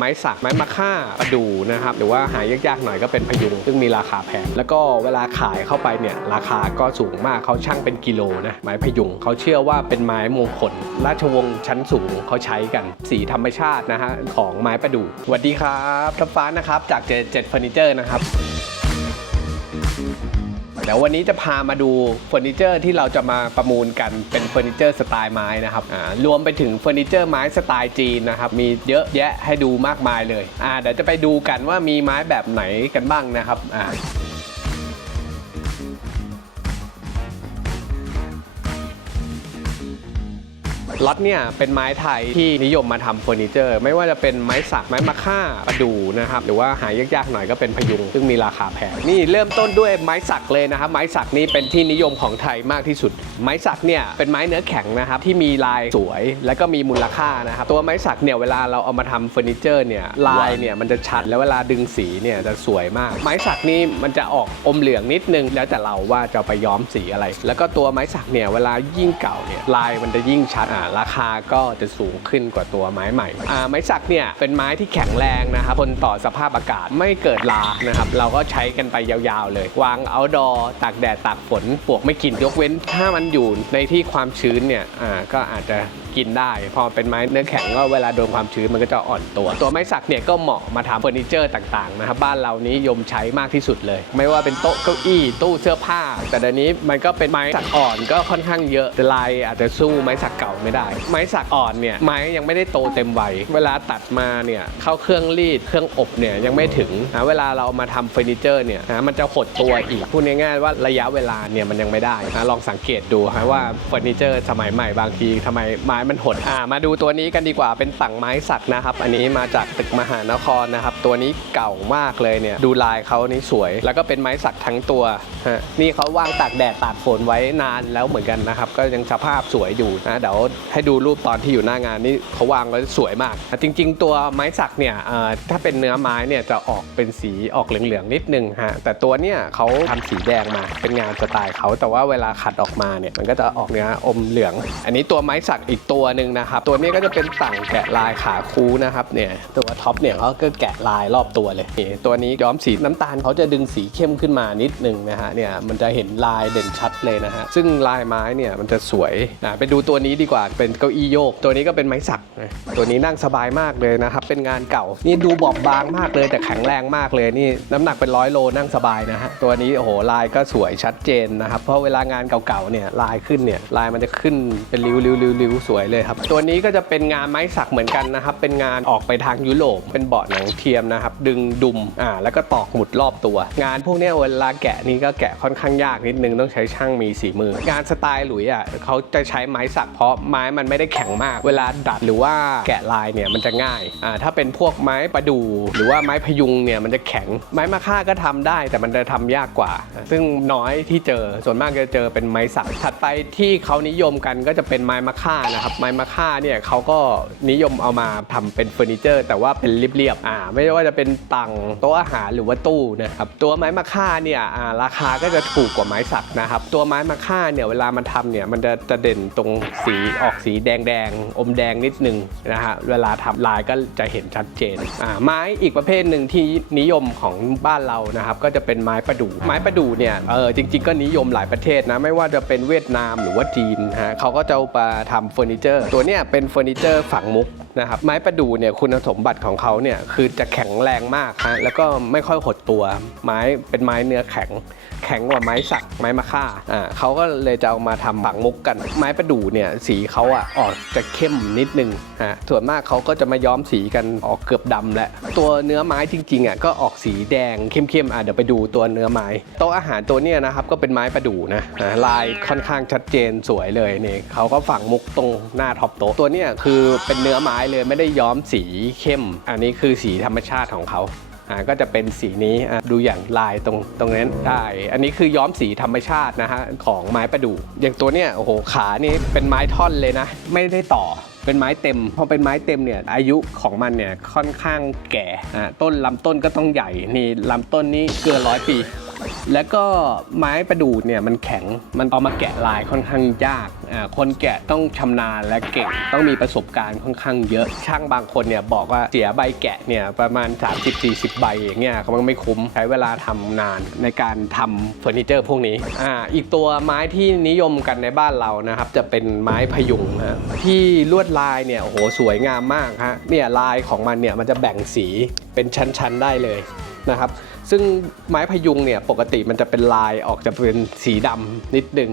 ไม้สักไม้มะค่าประดูนะครับหรือว่าหายากๆหน่อยก็เป็นพยุงซึ่งมีราคาแพงแล้วก็เวลาขายเข้าไปเนี่ยราคาก็สูงมากเขาช่างเป็นกิโลนะไม้พยุงเขาเชื่อว่าเป็นไม้มงคล ราชวงศ์ชั้นสูงเขาใช้กัน สีธรรมชาตินะฮะของไม้ประดู่สวัสดีครับทับฟ้านะครับจากเจเจ็ดเฟอร์นิเจอร์นะครับ เดี๋ยววันนี้จะพามาดูเฟอร์นิเจอร์ที่เราจะมาประมูลกันเป็นเฟอร์นิเจอร์สไตล์ไม้นะครับอ่ารวมไปถึงเฟอร์นิเจอร์ไม้สไตล์จีนนะครับมีเยอะแยะให้ดูมากมายเลยอ่าเดี๋ยวจะไปดูกันว่ามีไม้แบบไหนกันบ้างนะครับอ่า ล็อตเนี่ยเป็นไม้ไทยที่นิยมมาทำเฟอร์นิเจอร์ ไม่ว่าจะเป็นไม้สักไม้มะค่าประดู่นะครับหรือว่าหายากๆหน่อยก็เป็นพยุง ซึ่งมีราคาแพงนี่เริ่มต้นด้วยไม้สักเลยนะครับไม้สักนี่เป็นที่นิยมของไทยมากที่สุด ไม้สักเนี่ยเป็นไม้เนื้อแข็งนะครับที่มีลายสวย แล้วก็มีมูลค่านะครับตัวไม้สักเนี่ยเวลาเราเอามาทำเฟอร์นิเจอร์เนี่ยลายเนี่ยมันจะชัดแล้วเวลาดึงสีเนี่ยจะสวยมาก ไม้สักนี่มันจะออกอมเหลืองนิดนึง แล้วแต่เราว่าจะไปย้อมสีอะไร แล้วก็ตัวไม้สักเนี่ยเวลายิ่งเก่าเนี่ยลายมันจะยิ่งชัดอ่าราคาก็จะสูงขึ้นกว่าตัวไม้ใหม่ไม้สักเนี่ยเป็นไม้ที่แข็งแรงนะครับทนต่อสภาพอากาศไม่เกิดลานะครับเราก็ใช้กันไปยาวๆเลย วางเอาดอตากแดดตากฝนปลวกไม่กินยกเว้น ถ้ามันอยู่ในที่ความชื้นเนี่ยก็อาจจะกินได้ พอเป็นไม้เนื้อแข็งก็เวลาโดนความชื้นมันก็จะอ่อนตัว ตัวไม้สักเนี่ยก็เหมาะมาทำเฟอร์นิเจอร์ต่างๆนะครับบ้านเรานี้ยมใช้มากที่สุดเลย ไม่ว่าเป็นโต๊ะเก้าอี้ตู้เสื้อผ้า แต่เดี๋ยวนี้มันก็เป็นไม้สักอ่อนก็ค่อนข้างเยอะลายอาจจะสู้ไม้สักเก่าไม่ได้ไม้สักอ่อนเนี่ยไม้ยังไม่ได้โตเต็มวัยเวลาตัดมาเนี่ยเข้าเครื่องรีดเครื่องอบเนี่ยยังไม่ถึงนะเวลาเราเอามาทำเฟอร์นิเจอร์เนี่ยนะมันจะหดตัวอีกพูดง่ายๆว่าระยะเวลาเนี่ยมันยังไม่ได้นะลองสังเกตดูฮะว่าเฟอร์นิเจอร์สมัยใหม่บางทีทำไมไม้มันหดอ่ามาดูตัวนี้กันดีกว่าเป็นสั่งไม้สักนะครับ อันนี้มาจากตึกมหานครนะครับ ตัวนี้เก่ามากเลยเนี่ยดูลายเขานี่สวย แล้วก็เป็นไม้สักทั้งตัวฮะนี่เขาวางตากแดดตากฝนไว้นานแล้วเหมือนกันนะครับ ก็ยังสภาพสวยอยู่นะเดี๋ยวให้ดูรูปตอนที่อยู่หน้างานนี่เขาวางไว้สวยมาก จริง ๆ ตัวไม้สักเนี่ยถ้าเป็นเนื้อไม้เนี่ยจะออกเป็นสีออกเหลืองๆนิดนึงฮะแต่ตัวเนี่ยเขาทำสีแดงมาเป็นงานสไตล์เขาแต่ว่าเวลาขัดออกมาเนี่ยมันก็จะออกเนื้ออมเหลือง อันนี้ตัวไม้สักอีกตัวหนึ่งนะครับตัวนี้ก็จะเป็นสั่งแกะลายขาคูนะครับเนี่ยตัวท็อปเนี่ยเขาก็แกะลายรอบตัวเลยตัวนี้ย้อมสีน้ำตาลเขาจะดึงสีเข้มขึ้นมานิดนึงนะฮะเนี่ยมันจะเห็นลายเด่นชัดเลยนะฮะซึ่งลายไม้เนี่ยมันจะสวยนะไปดูตัวนี้ดีกว่าเป็นเก้าอี้โยก ตัวนี้ก็เป็นไม้สักนะตัวนี้นั่งสบายมากเลยนะครับ เป็นงานเก่า นี่ดูบอบบางมากเลย แต่แข็งแรงมากเลยนี่น้ำหนักเป็นร้อยโลนั่งสบายนะฮะตัวนี้โอ้โหลายก็สวยชัดเจนนะครับ เพราะเวลางานเก่าๆเนี่ยลายขึ้นเนี่ยลายมันจะขึ้นเป็นริ้วริ้วริ้วริ้วสวยเลยครับ ตัวนี้ก็จะเป็นงานไม้สักเหมือนกันนะครับ เป็นงานออกไปทางยุโรปเป็นเบาะหนังเทียมนะครับ ดึงดุมอ่าแล้วก็ตอกหมุดรอบตัว งานพวกนี้เวลาแกะนี่ก็แกะค่อนข้างยากนิดนึงต้องใช้ช่างมีสีมือ งานสไตล์หลุยอะเขาจะใช้ไม้สักเพราะไม้มันไม่ได้แข็งมาก เวลาดัดหรือว่าแกะลายเนี่ยมันจะง่ายอ่าถ้าเป็นพวกไม้ประดู่หรือว่าไม้พยุงเนี่ยมันจะแข็ง ไม้มะค่าก็ทำได้ แต่มันจะทำยากกว่า ซึ่งน้อยที่เจอส่วนมากจะเจอเป็นไม้สักถัดไปที่เขานิยมกันก็จะเป็นไม้มะค่านะครับไม้มะค่าเนี่ยเขาก็นิยมเอามาทำเป็นเฟอร์นิเจอร์ แต่ว่าเป็นเรียบๆอ่าไม่ว่าจะเป็นตังโต๊ะอาหารหรือว่าตู้นะครับตัวไม้มะค่าเนี่ยอ่าราคาก็จะถูกกว่าไม้สักนะครับตัวไม้มะค่าเนี่ยเวลามันทำเนี่ยมันจะจะเด่นตรงสีออกอกสีแดงๆอมแดงนิดนึงนะฮะเวลาทำลายก็จะเห็นชัดเจนอ่าไม้อีกประเภทหนึ่งที่นิยมของบ้านเรานะครับก็จะเป็นไม้ประดู่ไม้ประดู่เนี่ยเออจริง ๆ ก็นิยมหลายประเทศนะไม่ว่าจะเป็นเวียดนามหรือว่าจีนฮะเขาก็จะมาทำเฟอร์นิเจอร์ ตัวเนี้ยเป็นเฟอร์นิเจอร์ฝังมุกนะครับไม้ประดู่เนี่ยคุณสมบัติของเขาเนี่ยคือจะแข็งแรงมากฮะแล้วก็ไม่ค่อยหดตัว ไม้เป็นไม้เนื้อแข็ง แข็งกว่าไม้สักไม้มะค่าอ่าเขาก็เลยจะเอามาทำฝังมุกกัน ไม้ประดู่เนี่ยสีเขาาอะออกจะเข้มนิดนึงฮะส่วนมากเขาก็จะมาย้อมสีกันออกเกือบดำแล้วตัวเนื้อไม้จริงๆอะก็ออกสีแดงเข้มๆอะเดี๋ยวไปดูตัวเนื้อไม้โต๊ะอาหารตัวเนี้ยนะครับก็เป็นไม้ประดู่นะลายค่อนข้างชัดเจนสวยเลยนี่เขาก็ฝังมุกตรงหน้าท็อปโต๊ะตัวเนี้ยคือเป็นเนื้อไม้เลยไม่ได้ย้อมสีเข้ม อันนี้คือสีธรรมชาติของเขา อ่าก็จะเป็นสีนี้ดูอย่างลายตรงตรงนั้นได้ อันนี้คือย้อมสีธรรมชาตินะฮะของไม้ประดู่อย่างตัวเนี้ยโอ้โหขานี่เป็นไม้ท่อนเลยนะ ไม่ได้ต่อเป็นไม้เต็มพอเป็นไม้เต็มเนี่ยอายุของมันเนี่ยค่อนข้างแก่อ่าต้นลำต้นก็ต้องใหญ่นี่ลำต้นนี้เกือบร้อยปี แล้วก็ไม้ประดู่เนี่ยมันแข็งมันเอามาแกะลายค่อนข้างยากอ่าคนแกะต้องชำนาญและเก่งต้องมีประสบการณ์ค่อนข้างเยอะ ช่างบางคนเนี่ยบอกว่าเสียใบแกะเนี่ยประมาณ 30-40 ใบอย่างเงี้ยเขาไม่คุ้มใช้เวลาทำนานในการทำเฟอร์นิเจอร์พวกนี้อ่าอีกตัวไม้ที่นิยมกันในบ้านเรานะครับ จะเป็นไม้พยุงฮะที่ลวดลายเนี่ยโอ้โหสวยงามมากฮะเนี่ยลายของมันเนี่ยมันจะแบ่งสีเป็นชั้นๆได้เลยนะครับ ซึ่งไม้พยุงเนี่ยปกติมันจะเป็นลายออกจะเป็นสีดำนิดหนึ่ง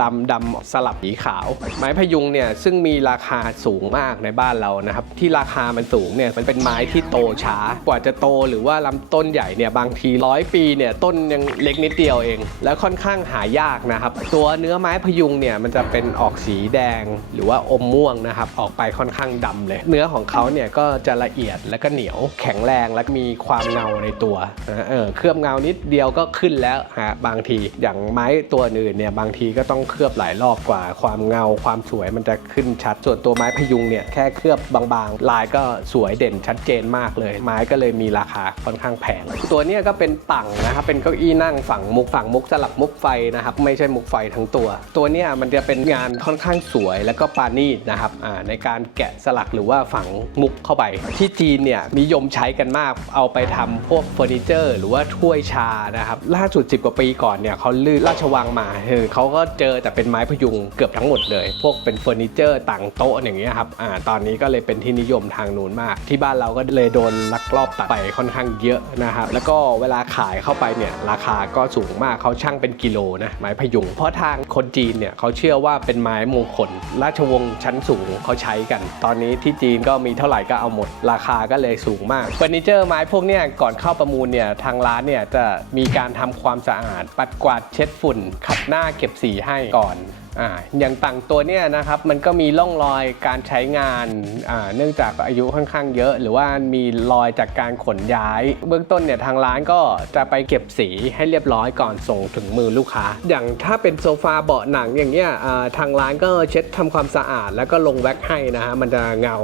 ลำดำสลับสีขาว ไม้พยุงเนี่ยซึ่งมีราคาสูงมากในบ้านเรานะครับ ที่ราคามันสูงเนี่ยมันเป็นไม้ที่โตช้ากว่าจะโตหรือว่าลำต้นใหญ่เนี่ยบางทีร้อยปีเนี่ยต้นยังเล็กนิดเดียวเอง แล้วค่อนข้างหายากนะครับ ตัวเนื้อไม้พยุงเนี่ยมันจะเป็นออกสีแดงหรือว่าอมม่วงนะครับ ออกไปค่อนข้างดำเลย เนื้อของเขาเนี่ยก็จะละเอียดแล้วก็เหนียวแข็งแรงและมีความเงาในตัวนะเออเคลือบเงานิดเดียวก็ขึ้นแล้วฮะบางที อย่างไม้ตัวอื่นเนี่ยบางทีก็ต้องเคลือบหลายรอบกว่า ความเงาความสวยมันจะขึ้นชัด ส่วนตัวไม้พยุงเนี่ยแค่เคลือบบางๆ ลายก็สวยเด่นชัดเจนมากเลย ไม้ก็เลยมีราคาค่อนข้างแพงตัวเนี้ยก็เป็นตั่งนะครับเป็นเก้าอี้นั่งฝั่งมุกฝั่งมุกสลับมุกไฟนะครับไม่ใช่มุกไฟทั้งตัว ตัวเนี้ยมันจะเป็นงานค่อนข้างสวยแล้วก็ปานีตนะครับในการแกะสลักหรือว่าฝังมุกเข้าไป ที่จีนเนี่ยนิยมใช้กันมากเอาไปทำพวกเฟอร์นิเจอร์หรือว่าถ้วยชานะครับล่าสุด 10 กว่าปีก่อนเนี่ยเขาลือราชวังมาเออเขาก็เจอแต่เป็นไม้พยุงเกือบทั้งหมดเลย พวกเป็นเฟอร์นิเจอร์ต่างโต๊ะอย่างเงี้ยครับอ่าตอนนี้ก็เลยเป็นที่นิยมทางนู้นมาก ที่บ้านเราก็เลยโดนลักลอบตัดไปค่อนข้างเยอะนะครับแล้วก็เวลาขายเข้าไปเนี่ยราคาก็สูงมากเขาช่างเป็นกิโลนะไม้พยุง เพราะทางคนจีนเนี่ยเขาเชื่อว่าเป็นไม้มงคล ราชวงศ์ชั้นสูงเขาใช้กัน ตอนนี้ที่จีนก็มีเท่าไหร่ก็เอาหมด ราคาก็เลยสูงมากเฟอร์นิเจอร์ไม้พวกเนี้ยก่อนเข้าประมูลเนี่ยทางร้านเนี่ยจะมีการทำความสะอาด ปัดกวาดเช็ดฝุ่น ขัดหน้าเก็บสีให้ก่อน อ่าอย่างต่างตัวเนี่ยนะครับมันก็มีร่องรอยการใช้งานอ่าเนื่องจากอายุค่อนข้างเยอะ หรือว่ามีรอยจากการขนย้าย เบื้องต้นเนี่ยทางร้านก็จะไปเก็บสีให้เรียบร้อยก่อนส่งถึงมือลูกค้า อย่างถ้าเป็นโซฟาเบาะหนังอย่างเงี้ยอ่าทางร้านก็เช็ดทำความสะอาด แล้วก็ลงแว็กให้นะฮะมันจะเงา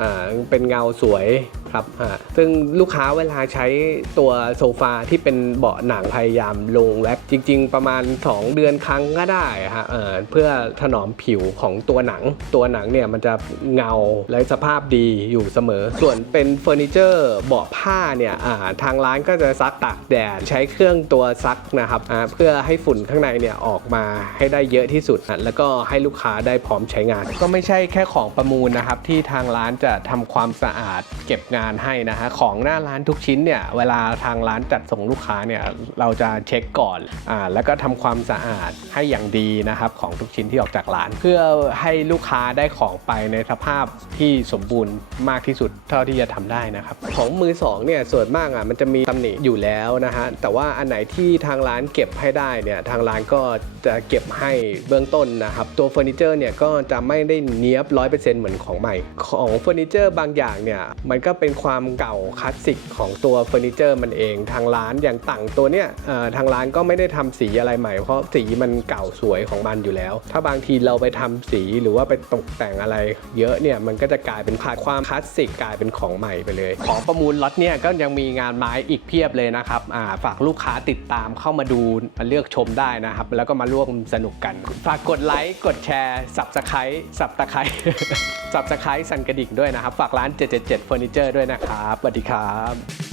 อ่าเป็นเงาสวยครับอ่าซึ่งลูกค้าเวลาใช้ตัวโซฟาที่เป็นเบาะหนังพยายามลงแว็กจริง ๆ ประมาณ 2 เดือนครั้งก็ได้ฮะเออเพื่อถนอมผิวของตัวหนัง ตัวหนังเนี่ยมันจะเงาและสภาพดีอยู่เสมอ ส่วนเป็นเฟอร์นิเจอร์เบาะผ้าเนี่ยทางร้านก็จะซักตากแดดใช้เครื่องตัวซักนะครับเพื่อให้ฝุ่นข้างในเนี่ยออกมาให้ได้เยอะที่สุด แล้วก็ให้ลูกค้าได้พร้อมใช้งาน ก็ไม่ใช่แค่ของประมูลนะครับที่ทางร้านจะทำความสะอาดเก็บงานให้นะฮะของหน้าร้านทุกชิ้นเนี่ยเวลาทางร้านจัดส่งลูกค้าเนี่ยเราจะเช็คก่อนอ่าแล้วก็ทำความสะอาดให้อย่างดีนะครับของทุกชิ้นที่ออกจากร้าน เพื่อให้ลูกค้าได้ของไปในสภาพที่สมบูรณ์มากที่สุดเท่าที่จะทำได้นะครับ ของมือสองเนี่ยส่วนมากอะมันจะมีตำหนิอยู่แล้วนะฮะแต่ว่าอันไหนที่ทางร้านเก็บให้ได้เนี่ยทางร้านก็จะเก็บให้เบื้องต้นนะครับ ตัวเฟอร์นิเจอร์เนี่ยก็จะไม่ได้เนี้ยบร้อยเปอร์เซ็นต์เหมือนของใหม่ ของเฟอร์นิเจอร์บางอย่างเนี่ยมันก็เป็นความเก่าคลาสสิกของตัวเฟอร์นิเจอร์มันเองทางร้านอย่างต่างตัวเนี่ยทางร้านก็ไม่ได้ทำสีอะไรใหม่เพราะสีมันเก่าสวยของมันอยู่แล้วถ้าบางทีเราไปทำสีหรือว่าไปตกแต่งอะไร เยอะเนี่ยมันก็จะกลายเป็นขาดความคลาสสิกกลายเป็นของใหม่ไปเลย ของประมูลล็อตเนี่ยก็ยังมีงานไม้อีกเพียบเลยนะครับาฝากลูกค้าติดตามเข้ามาดูมาเลือกชมได้นะครับ แล้วก็มาร่วมสนุกกัน ฝากกดไลค์กดแชร์สับสไครต์สับตะไคร้สับสไครต์สั่นกระดิ่งด้วยนะครับ ฝากร้าน 777เฟอร์นิเจอร์ด้วยนะครับสวัสดีครับ